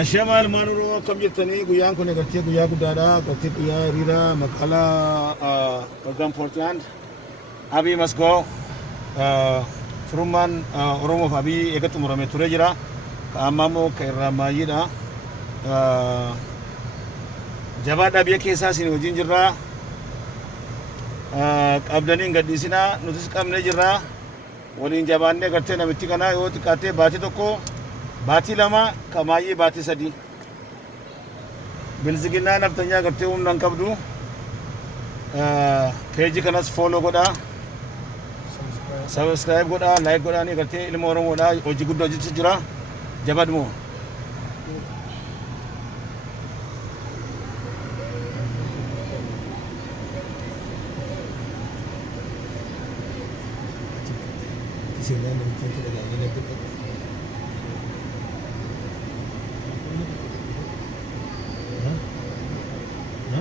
Ashama almanuro kam jettanii guyyaan kun agartee guyyaa guddaadha. Agartee guyyaa hiriira magaalaa Gamportland Abii Masgoo firummaan Oromoof Abii eega xumuramee ture jira. Amma immoo kan irraa maayyiidha. Jabaadhaa biyya keessaa isin wajjin jirra. Qabdanii hin gadhiisinaa nutis qabnee jirra. Waliin jabaannee agartee namitti kanaa yoo xiqqaattee baatii tokko baatii lama kamaayyee baatii sadii bilziginnaa naftanyaa agartee humna hin qabdu. Peejii kanas fooloo godhaa, sabskiraayib godhaa, laayik godhaanii agartee ilma Oromoodhaa hojii guddaa hojjechaa jira. Jabadmoo. Nah,